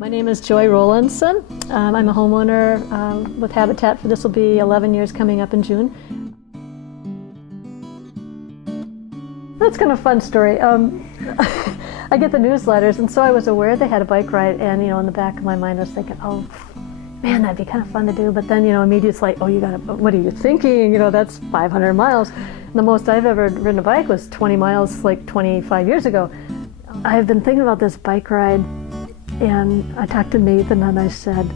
My name is Joy Rolandson. I'm a homeowner with Habitat for this will be 11 years coming up in June. That's kind of a fun story. I get the newsletters, and so I was aware they had a bike ride, and in the back of my mind I was thinking, oh man, that'd be kind of fun to do. But then immediately it's like, oh, what are you thinking? That's 500 miles. And the most I've ever ridden a bike was 20 miles like 25 years ago. I've been thinking about this bike ride, and I talked to Nathan and I said,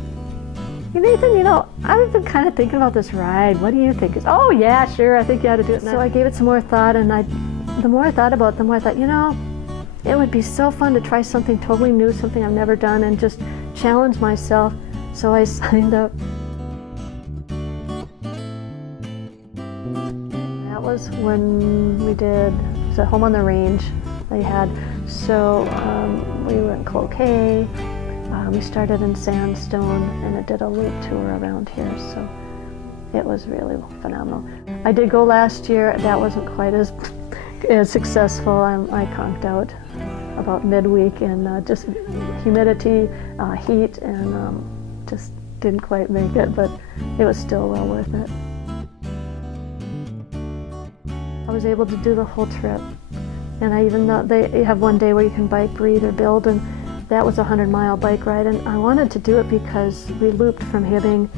hey Nathan, I've been kind of thinking about this ride. What do you think? Oh yeah, sure, I think you ought to do it. So I gave it some more thought, and the more I thought about it, the more I thought, it would be so fun to try something totally new, something I've never done, and just challenge myself. So I signed up. That was when we did, it was a home on the range they had. So we were in Cloquet, we started in Sandstone, and it did a loop tour around here, so it was really phenomenal. I did go last year. That wasn't quite as successful. I conked out about midweek, and just humidity, heat, and just didn't quite make it, but it was still well worth it. I was able to do the whole trip. And I even know they have one day where you can bike, breathe, or build, and that was a 100-mile bike ride. And I wanted to do it because we looped from Hibbing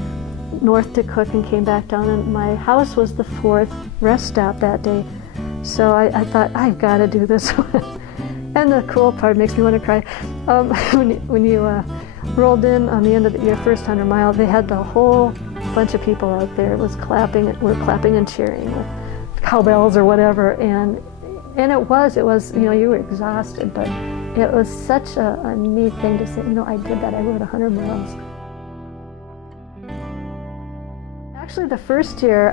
north to Cook and came back down, and my house was the 4th rest stop that day. So I thought, I've got to do this one. And the cool part makes me want to cry. When you rolled in on the end of your first 100 miles, they had the whole bunch of people out there. It was clapping, we're clapping and cheering with cowbells or whatever. And it was, you were exhausted, but it was such a neat thing to say, I did that, I rode 100 miles. Actually, the first year,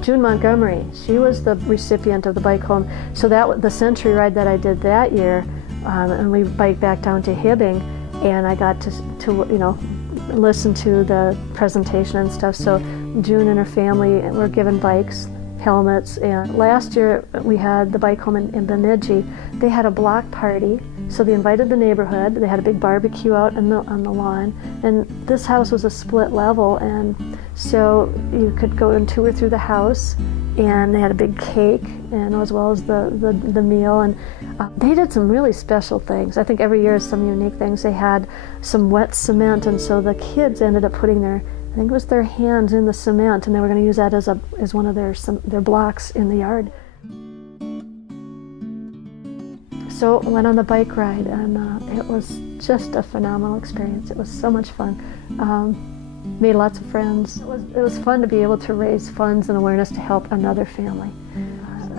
June Montgomery, she was the recipient of the bike home. So the century ride that I did that year, and we biked back down to Hibbing, and I got to listen to the presentation and stuff. So June and her family were given bikes, helmets, and last year we had the bike home in Bemidji. They had a block party, so they invited the neighborhood. They had a big barbecue out on the lawn, and this house was a split level, and so you could go and tour through the house, and they had a big cake, and as well as the meal, and they did some really special things. I think every year is some unique things. They had some wet cement, and so the kids ended up putting I think it was their hands in the cement, and they were going to use that as one of their blocks in the yard. So I went on the bike ride, and it was just a phenomenal experience. It was so much fun. Made lots of friends. It was fun to be able to raise funds and awareness to help another family.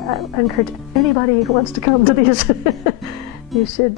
I encourage anybody who wants to come to these, you should.